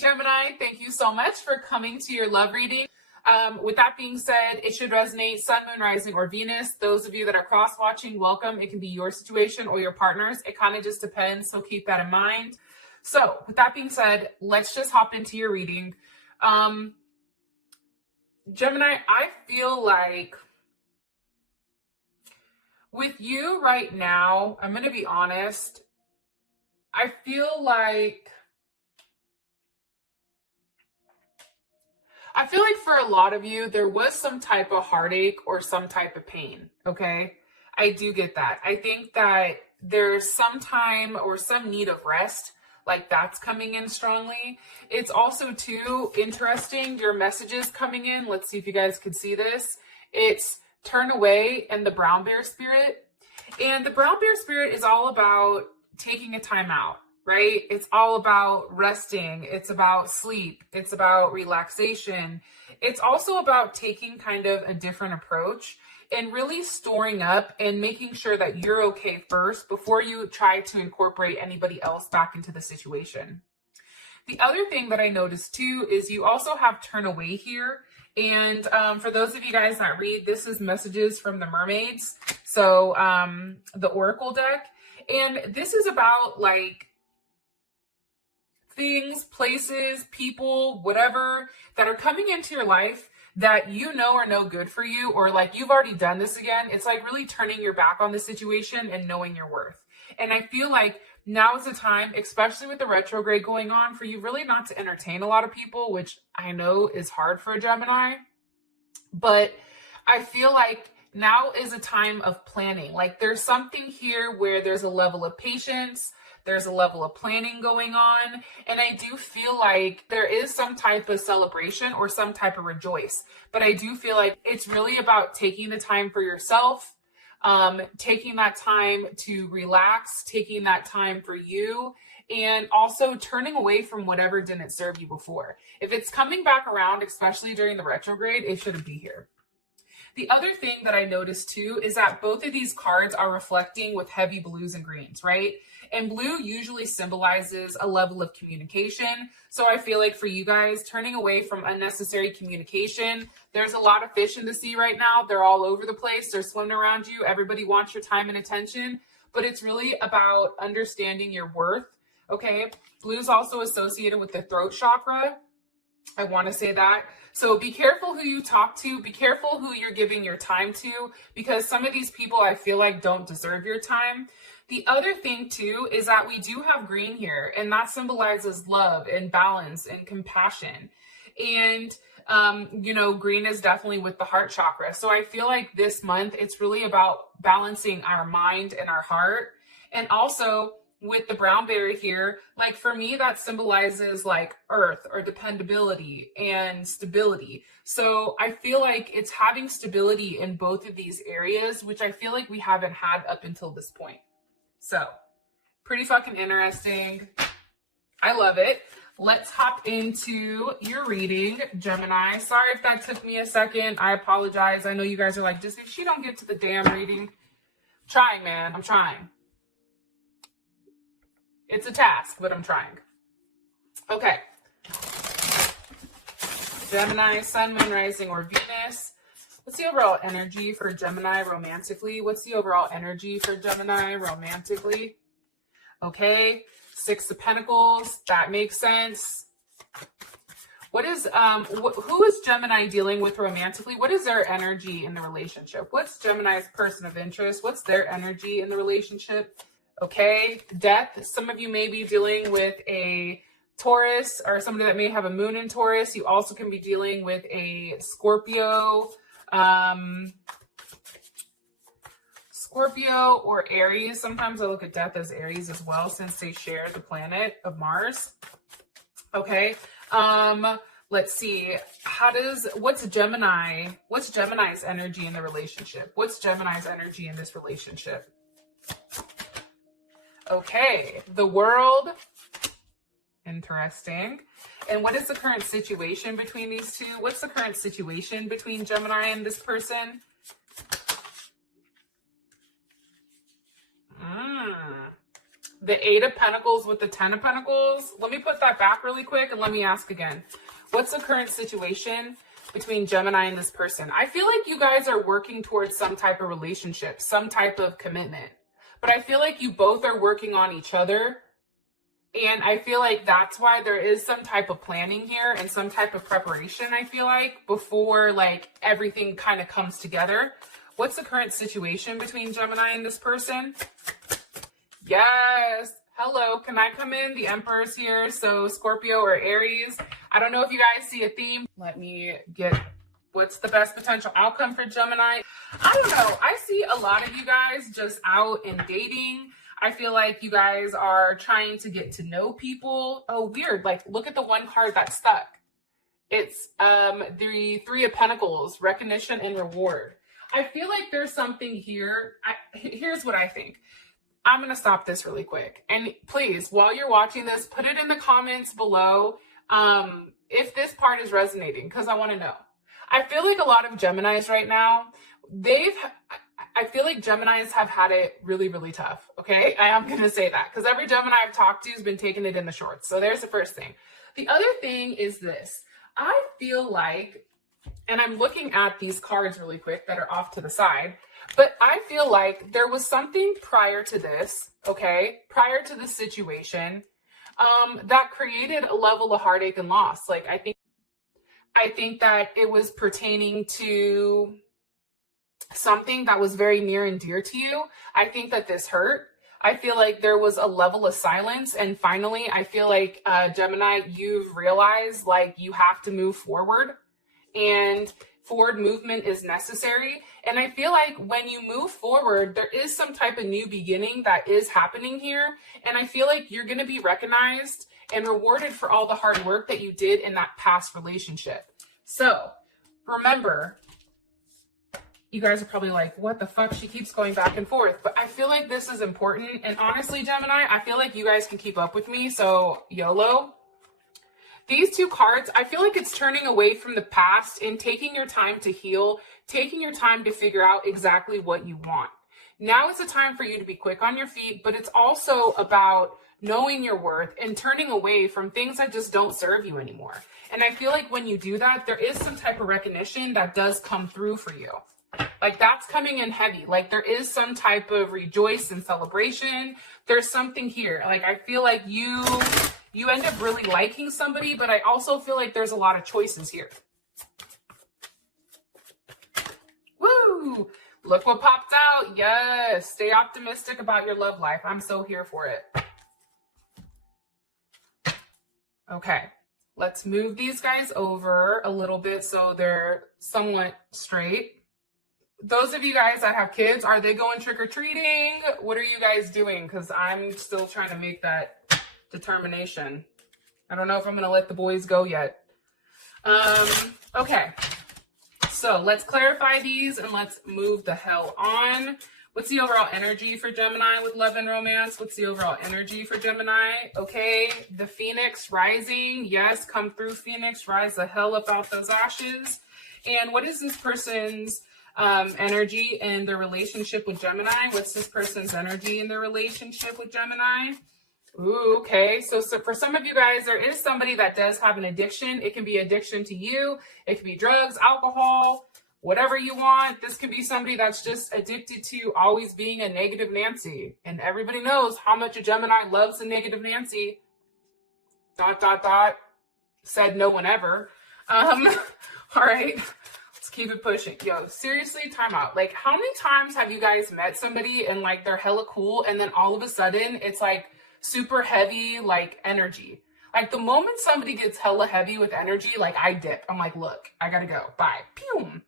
Gemini, thank you so much for coming to your love reading. With that being said, it should resonate Sun, Moon, Rising, or Venus. Those of you that are cross-watching, welcome. It can be your situation or your partner's. It kind of just depends, so keep that in mind. So with that being said, let's just hop into your reading. Gemini, I feel like with you right now, I'm going to be honest, I feel like for a lot of you, there was some type of heartache or some type of pain, okay? I do get that. I think that there's some time or some need of rest, like that's coming in strongly. It's also too interesting, your messages coming in. Let's see if you guys can see this. It's turn away and the brown bear spirit. And the brown bear spirit is all about taking a time out, right? It's all about resting. It's about sleep. It's about relaxation. It's also about taking kind of a different approach and really storing up and making sure that you're okay first before you try to incorporate anybody else back into the situation. The other thing that I noticed too is you also have turn away here. And for those of you guys that read, this is messages from the mermaids. So the Oracle deck. And this is about like things, places, people, whatever that are coming into your life that you know are no good for you, or like you've already done this again. It's like really turning your back on the situation and knowing your worth. And I feel like now is the time, especially with the retrograde going on, for you really not to entertain a lot of people, which I know is hard for a Gemini. But I feel like now is a time of planning. Like there's something here where there's a level of patience, there's a level of planning going on. And I do feel like there is some type of celebration or some type of rejoice. But I do feel like it's really about taking the time for yourself, taking that time to relax, taking that time for you, and also turning away from whatever didn't serve you before. If it's coming back around, especially during the retrograde, it shouldn't be here. The other thing that I noticed too is that both of these cards are reflecting with heavy blues and greens, right? And blue usually symbolizes a level of communication. So I feel like for you guys, turning away from unnecessary communication, there's a lot of fish in the sea right now. They're all over the place. They're swimming around you. Everybody wants your time and attention, but it's really about understanding your worth, okay? Blue is also associated with the throat chakra. I want to say that. So be careful who you talk to. Be careful who you're giving your time to, because some of these people I feel like don't deserve your time. The other thing too is that we do have green here, and that symbolizes love and balance and compassion. And, you know, green is definitely with the heart chakra. So I feel like this month, it's really about balancing our mind and our heart. And also with the brown berry here, like for me, that symbolizes like earth or dependability and stability. So I feel like it's having stability in both of these areas, which I feel like we haven't had up until this point. So pretty fucking interesting. I love it. Let's hop into your reading, Gemini. Sorry if that took me a second. I apologize. I know you guys are like, just if she don't get to the damn reading. I'm trying, man. I'm trying. It's a task, but I'm trying. Okay. Gemini, Sun, Moon, Rising, or Venus. What's the overall energy for Gemini romantically? What's the overall energy for Gemini romantically? Okay. Six of Pentacles. That makes sense. What is, who is Gemini dealing with romantically? What is their energy in the relationship? What's Gemini's person of interest? What's their energy in the relationship? Okay, death. Some of you may be dealing with a Taurus or somebody that may have a moon in Taurus. You also can be dealing with a Scorpio, Scorpio or Aries. Sometimes I look at death as Aries as well, since they share the planet of Mars. Okay. Let's see. What's Gemini's energy in the relationship? What's Gemini's energy in this relationship? Okay, the World. Interesting. And what is the current situation between these two? What's the current situation between Gemini and this person? The Eight of Pentacles with the Ten of Pentacles. Let me put that back really quick and let me ask again. What's the current situation between Gemini and this person? I feel like you guys are working towards some type of relationship, some type of commitment. But I feel like you both are working on each other. And I feel like that's why there is some type of planning here and some type of preparation, I feel like, before like everything kind of comes together. What's the current situation between Gemini and this person? Yes. Hello. Can I come in? The Emperor's here. So Scorpio or Aries. I don't know if you guys see a theme. Let me get what's the best potential outcome for Gemini. I don't know. I see a lot of you guys just out and dating. I feel like you guys are trying to get to know people. Oh, weird. Like, look at the one card that's stuck. It's the Three of Pentacles, recognition and reward. I feel like there's something here. Here's what I think. I'm going to stop this really quick. And please, while you're watching this, put it in the comments below if this part is resonating, because I want to know. I feel like a lot of Geminis right now, I feel like Geminis have had it really, really tough. Okay. I am going to say that because every Gemini I've talked to has been taking it in the shorts. So there's the first thing. The other thing is this. I feel like, and I'm looking at these cards really quick that are off to the side, but I feel like there was something prior to this, okay, prior to this situation, that created a level of heartache and loss. Like, I think that it was pertaining to something that was very near and dear to you. I think that this hurt. I feel like there was a level of silence. And finally, I feel like, Gemini, you've realized like you have to move forward, and forward movement is necessary. And I feel like when you move forward, there is some type of new beginning that is happening here. And I feel like you're going to be recognized and rewarded for all the hard work that you did in that past relationship. So remember, you guys are probably like, what the fuck? She keeps going back and forth. But I feel like this is important. And honestly, Gemini, I feel like you guys can keep up with me. So YOLO. These two cards, I feel like it's turning away from the past and taking your time to heal, taking your time to figure out exactly what you want. Now is the time for you to be quick on your feet, but it's also about knowing your worth and turning away from things that just don't serve you anymore. And I feel like when you do that, there is some type of recognition that does come through for you. Like, that's coming in heavy. Like, there is some type of rejoice and celebration. There's something here. Like, I feel like you end up really liking somebody, but I also feel like there's a lot of choices here. Woo! Look what popped out. Yes. Stay optimistic about your love life. I'm so here for it. Okay. Let's move these guys over a little bit so they're somewhat straight. Those of you guys that have kids, are they going trick-or-treating? What are you guys doing? Because I'm still trying to make that determination. I don't know if I'm going to let the boys go yet. Okay. So let's clarify these and let's move the hell on. What's the overall energy for Gemini with love and romance? What's the overall energy for Gemini? Okay. The Phoenix rising. Yes. Come through, Phoenix. Rise the hell up out those ashes. And what is this person's energy in their relationship with Gemini? What's this person's energy in their relationship with Gemini? Ooh, okay. So for some of you guys, there is somebody that does have an addiction. It can be addiction to you. It can be drugs, alcohol, whatever you want. This could be somebody that's just addicted to always being a negative Nancy. And everybody knows how much a Gemini loves a negative Nancy. ... Said no one ever. All right. Keep it pushing. Yo, seriously, time out. Like, how many times have you guys met somebody and like they're hella cool and then all of a sudden it's like super heavy, like energy? Like, the moment somebody gets hella heavy with energy, like, I dip. I'm like, look, I gotta go. Bye. Pew.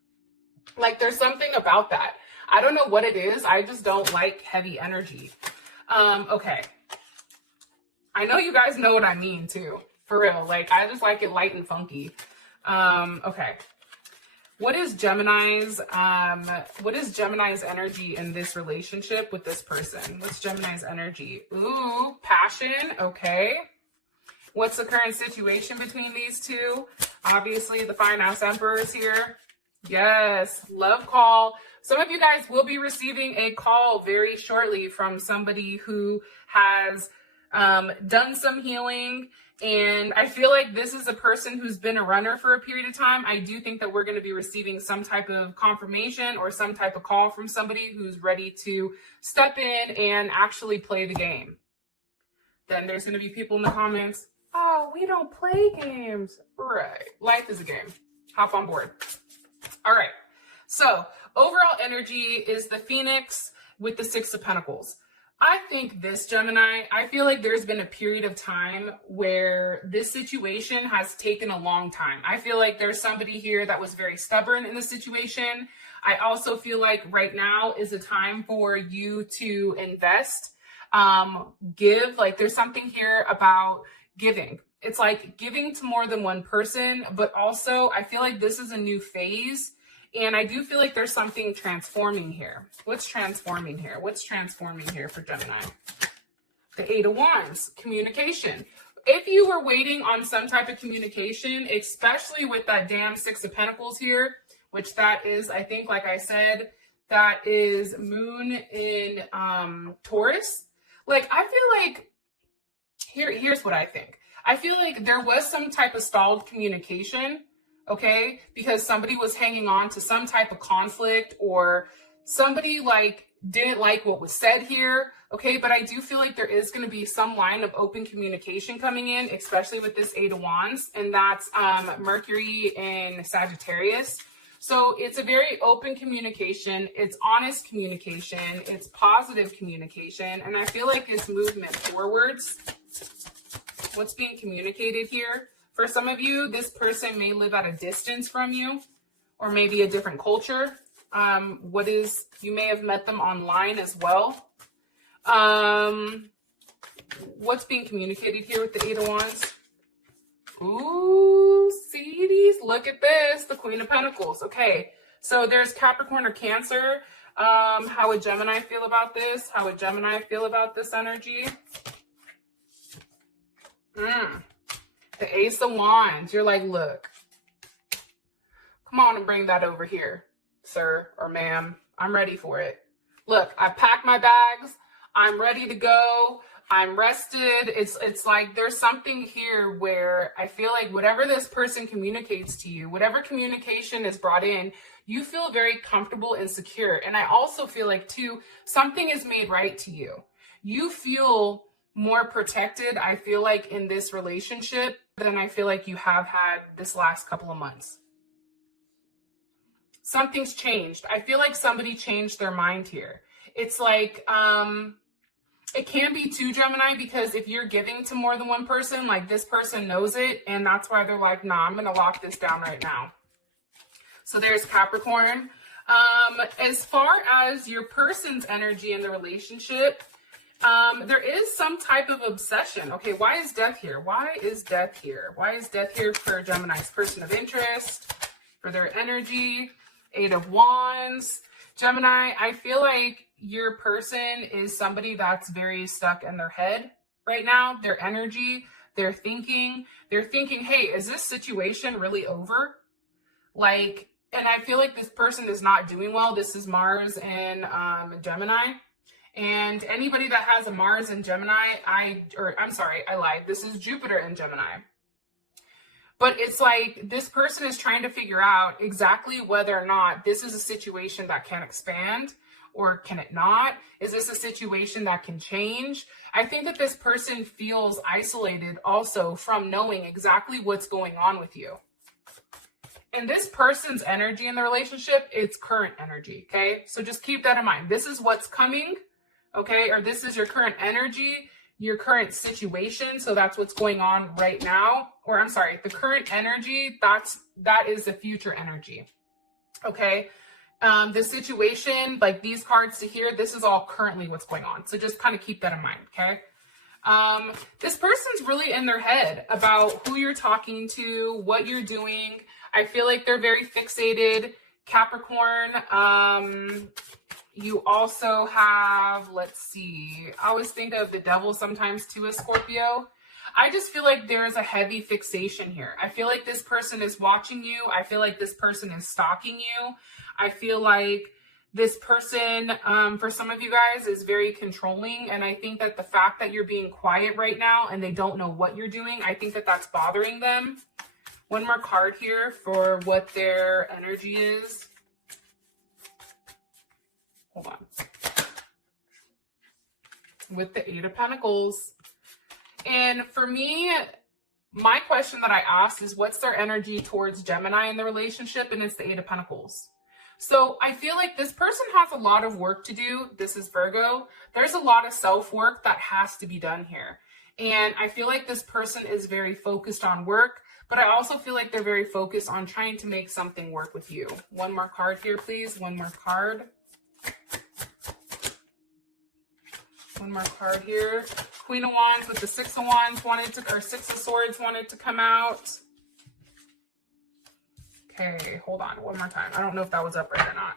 Like, there's something about that. I don't know what it is. I just don't like heavy energy. Okay. I know you guys know what I mean too. For real. Like, I just like it light and funky. Okay. What is Gemini's energy in this relationship with this person? What's Gemini's energy? Ooh, passion. Okay. What's the current situation between these two? Obviously, the fine ass Emperor is here. Yes. Love call. Some of you guys will be receiving a call very shortly from somebody who has done some healing. And I feel like this is a person who's been a runner for a period of time. I do think that we're going to be receiving some type of confirmation or some type of call from somebody who's ready to step in and actually play the game. Then there's going to be people in the comments, oh, we don't play games. Right. Life is a game. Hop on board. All right. So overall energy is the Phoenix with the Six of Pentacles. I think this, Gemini, I feel like there's been a period of time where this situation has taken a long time. I feel like there's somebody here that was very stubborn in the situation. I also feel like right now is a time for you to invest, give. Like there's something here about giving. It's like giving to more than one person, but also I feel like this is a new phase. And I do feel like there's something transforming here. What's transforming here? What's transforming here for Gemini? The Eight of Wands, communication. If you were waiting on some type of communication, especially with that damn Six of Pentacles here, which that is, I think, like I said, that is Moon in Taurus. Like, I feel like, here's what I think. I feel like there was some type of stalled communication, okay, because somebody was hanging on to some type of conflict or somebody like didn't like what was said here, okay, but I do feel like there is going to be some line of open communication coming in, especially with this Eight of Wands, and that's Mercury in Sagittarius. So it's a very open communication, it's honest communication, it's positive communication, and I feel like it's movement forwards. What's being communicated here? For some of you, this person may live at a distance from you or maybe a different culture. You may have met them online as well. What's being communicated here with the Eight of Wands? Ooh, see these? Look at this, the Queen of Pentacles. Okay, so there's Capricorn or Cancer. How would Gemini feel about this? How would Gemini feel about this energy? The Ace of Wands. You're like, look, come on and bring that over here, sir or ma'am. I'm ready for it. Look, I packed my bags. I'm ready to go. I'm rested. It's like there's something here where I feel like whatever this person communicates to you, whatever communication is brought in, you feel very comfortable and secure. And I also feel like, too, something is made right to you. You feel more protected, I feel like, in this relationship than I feel like you have had this last couple of months. Something's changed. I feel like somebody changed their mind here. It's like, it can be too, Gemini, because if you're giving to more than one person, like this person knows it, and that's why they're like, nah, I'm going to lock this down right now. So there's Capricorn. As far as your person's energy in the relationship, there is some type of obsession. Okay, why is death here? Why is death here? Why is death here for Gemini's person of interest, for their energy? Eight of Wands. Gemini, I feel like your person is somebody that's very stuck in their head right now. Their energy, they're thinking, hey, is this situation really over? Like, and I feel like this person is not doing well. This is Mars and Gemini. And anybody that has a Mars in Gemini, I lied. This is Jupiter in Gemini. But it's like this person is trying to figure out exactly whether or not this is a situation that can expand or can it not? Is this a situation that can change? I think that this person feels isolated also from knowing exactly what's going on with you. And this person's energy in the relationship, it's current energy, okay? So just keep that in mind. This is what's coming, okay? Or this is your current energy, your current situation. So that's what's going on right now. Or I'm sorry, the current energy, that is the future energy, okay? The situation, like these cards to here, this is all currently what's going on. So just kind of keep that in mind, okay? This person's really in their head about who you're talking to, what you're doing. I feel like they're very fixated. Capricorn, you also have, let's see, I always think of the devil sometimes too as Scorpio. I just feel like there is a heavy fixation here. I feel like this person is watching you. I feel like this person is stalking you. I feel like This person, for some of you guys, is very controlling. And I think that the fact that you're being quiet right now and they don't know what you're doing, I think that that's bothering them. One more card here for what their energy is. Hold on. With the Eight of Pentacles. And for me, my question that I asked is, what's their energy towards Gemini in the relationship? And it's the Eight of Pentacles. So I feel like this person has a lot of work to do. This is Virgo. There's a lot of self-work that has to be done here. And I feel like this person is very focused on work, but I also feel like they're very focused on trying to make something work with you. One more card here, please. One more card. One more card here. Queen of Wands with the Six of Wands or Six of Swords wanted to come out. Okay, hold on one more time. I don't know if that was up right or not.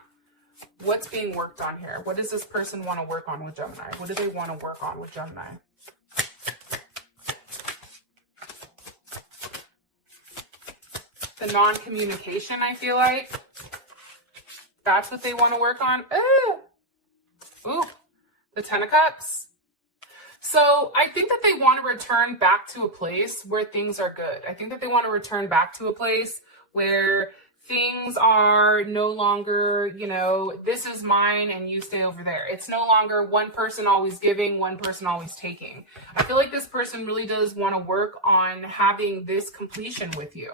What's being worked on here? What does this person want to work on with Gemini? What do they want to work on with Gemini? The non-communication, I feel like. That's what they want to work on. Ooh, the Ten of Cups. So I think that they want to return back to a place where things are good. I think that they want to return back to a place where things are no longer, you know, this is mine and you stay over there. It's no longer one person always giving, one person always taking. I feel like this person really does want to work on having this completion with you.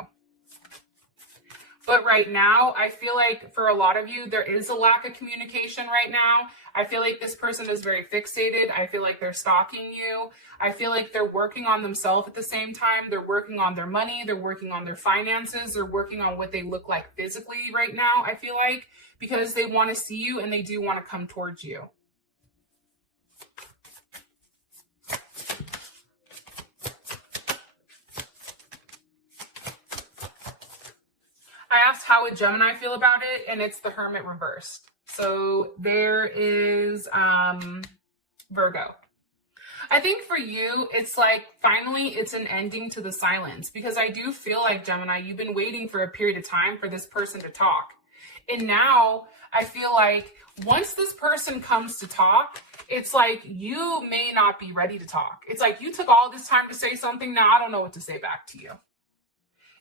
But right now, I feel like for a lot of you, there is a lack of communication right now. I feel like this person is very fixated. I feel like they're stalking you. I feel like they're working on themselves at the same time. They're working on their money. They're working on their finances. They're working on what they look like physically right now, I feel like, because they want to see you and they do want to come towards you. I asked how would Gemini feel about it, and it's the Hermit reversed. So there is Virgo. I think for you, it's like finally it's an ending to the silence, because I do feel like, Gemini, you've been waiting for a period of time for this person to talk. And now I feel like once this person comes to talk, it's like you may not be ready to talk. It's like you took all this time to say something. Now I don't know what to say back to you.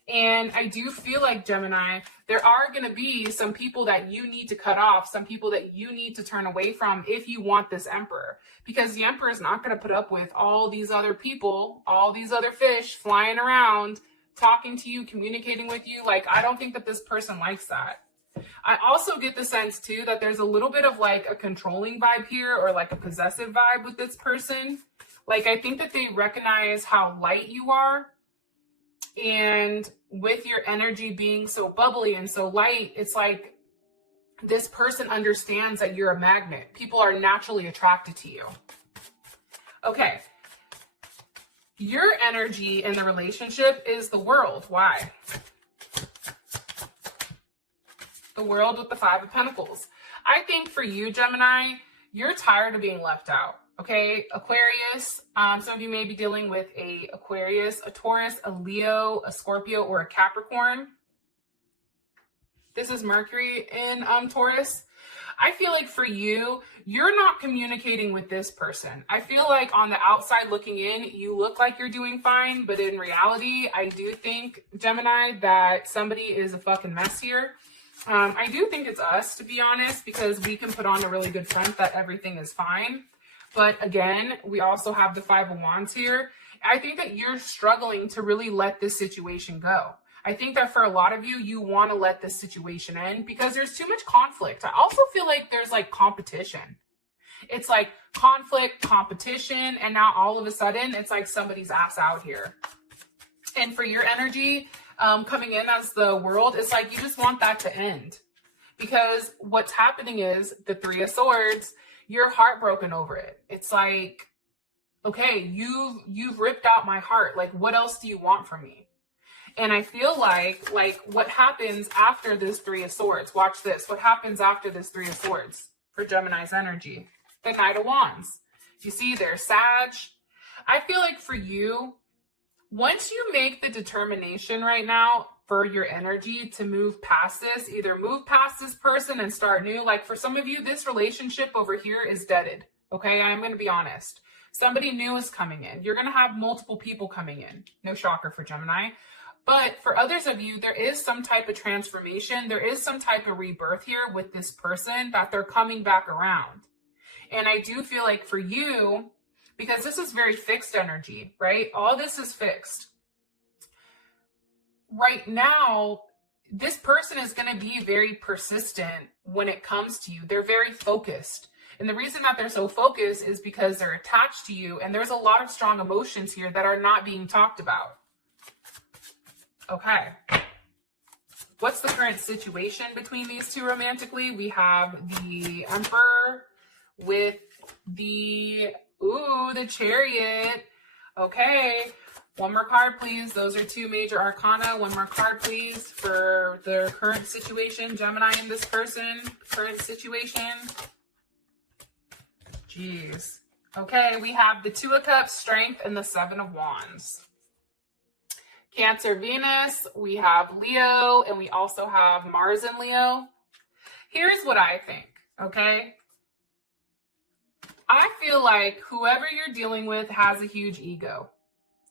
And I do feel like, Gemini, there are going to be some people that you need to cut off, some people that you need to turn away from if you want this Emperor. Because the Emperor is not going to put up with all these other people, all these other fish flying around, talking to you, communicating with you. Like, I don't think that this person likes that. I also get the sense, too, that there's a little bit of like a controlling vibe here, or like a possessive vibe with this person. Like, I think that they recognize how light you are. And with your energy being so bubbly and so light, it's like this person understands that you're a magnet. People are naturally attracted to you. Okay. Your energy in the relationship is the World. Why? The World with the Five of Pentacles. I think for you, Gemini, you're tired of being left out. Okay, Aquarius, some of you may be dealing with a Aquarius, a Taurus, a Leo, a Scorpio, or a Capricorn. This is Mercury in Taurus. I feel like for you, you're not communicating with this person. I feel like on the outside looking in, you look like you're doing fine, but in reality, I do think, Gemini, that somebody is a fucking mess here. I do think it's us, to be honest, because we can put on a really good front that everything is fine. But again, we also have the Five of Wands here. I think that you're struggling to really let this situation go. I think that for a lot of you, you want to let this situation end because there's too much conflict. I also feel like there's like competition. It's like conflict, competition, and now all of a sudden it's like somebody's ass out here. And for your energy coming in as the World, it's like you just want that to end. Because what's happening is the Three of Swords, you're heartbroken over it. It's like, okay, you've ripped out my heart. Like, what else do you want from me? And I feel like what happens after this Three of Swords, watch this. What happens after this Three of Swords for Gemini's energy? The Knight of Wands. You see, there's Sag. I feel like for you, Once you make the determination right now for your energy to move past this, either move past this person and start new. Like for some of you, this relationship over here is deaded. Okay, I'm going to be honest. Somebody new is coming in. You're going to have multiple people coming in. No shocker for Gemini. But for others of you, there is some type of transformation. There is some type of rebirth here with this person that they're coming back around. And I do feel like for you, because this is very fixed energy, right? All this is fixed. Right now, this person is going to be very persistent when it comes to you. They're very focused. And the reason that they're so focused is because they're attached to you. And there's a lot of strong emotions here that are not being talked about. Okay. What's the current situation between these two romantically? We have the Emperor with the Chariot. Okay. One more card, please. Those are two major arcana. One more card, please, for the current situation. Gemini and this person. Current situation. Jeez. Okay, we have the Two of Cups, Strength, and the Seven of Wands. Cancer, Venus. We have Leo, and we also have Mars and Leo. Here's what I think, okay? I feel like whoever you're dealing with has a huge ego,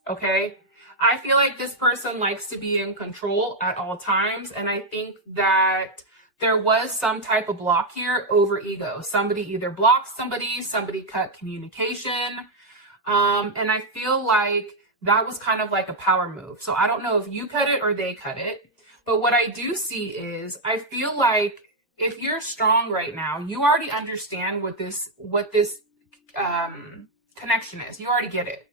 okay? I feel like this person likes to be in control at all times, and I think that there was some type of block here over ego. Somebody either blocked somebody cut communication, and I feel like that was kind of like a power move. So I don't know if you cut it or they cut it, but what I do see is I feel like if you're strong right now, you already understand what this connection is. You already get it.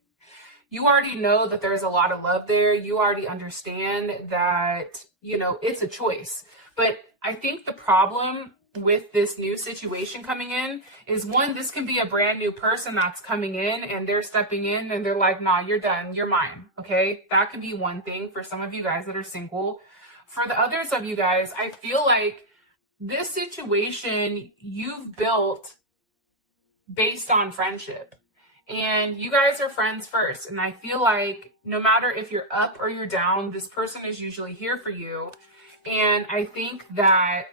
You already know that there's a lot of love there. You already understand that, you know, it's a choice. But I think the problem with this new situation coming in is, one, this can be a brand new person that's coming in and they're stepping in and they're like, nah, you're done. You're mine. Okay. That could be one thing for some of you guys that are single. For the others of you guys, I feel like this situation you've built based on friendship, and you guys are friends first. And I feel like no matter if you're up or you're down, this person is usually here for you. And I think that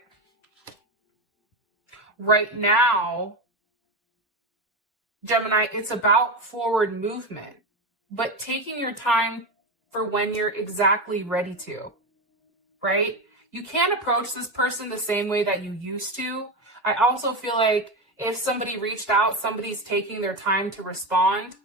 right now, Gemini, it's about forward movement, but taking your time for when you're exactly ready to, right? You can't approach this person the same way that you used to. I also feel like if somebody reached out, somebody's taking their time to respond.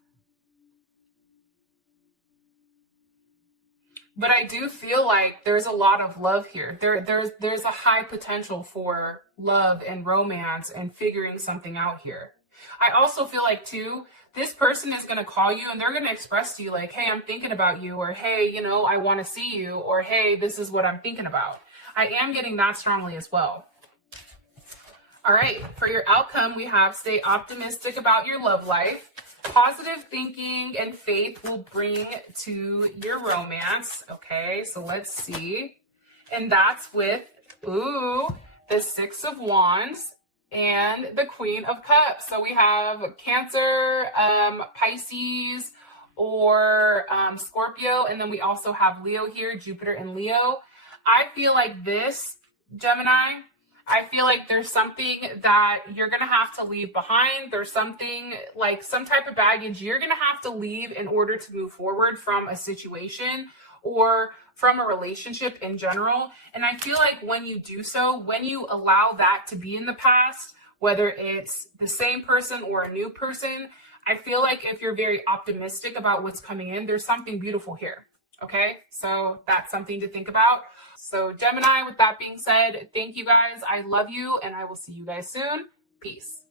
But I do feel like there's a lot of love here. There's a high potential for love and romance and figuring something out here. I also feel like, too, this person is going to call you and they're going to express to you like, hey, I'm thinking about you, or hey, you know, I want to see you, or hey, this is what I'm thinking about. I am getting that strongly as well. All right, for your outcome, we have stay optimistic about your love life. Positive thinking and faith will bring to your romance. Okay, so let's see. And that's with, the Six of Wands and the Queen of Cups. So we have Cancer, Pisces, or Scorpio. And then we also have Leo here, Jupiter and Leo. I feel like this, Gemini, I feel like there's something that you're going to have to leave behind. There's something like some type of baggage you're going to have to leave in order to move forward from a situation or from a relationship in general. And I feel like when you do so, when you allow that to be in the past, whether it's the same person or a new person, I feel like if you're very optimistic about what's coming in, there's something beautiful here. Okay, so that's something to think about. So Gemini, with that being said, thank you guys. I love you, and I will see you guys soon. Peace.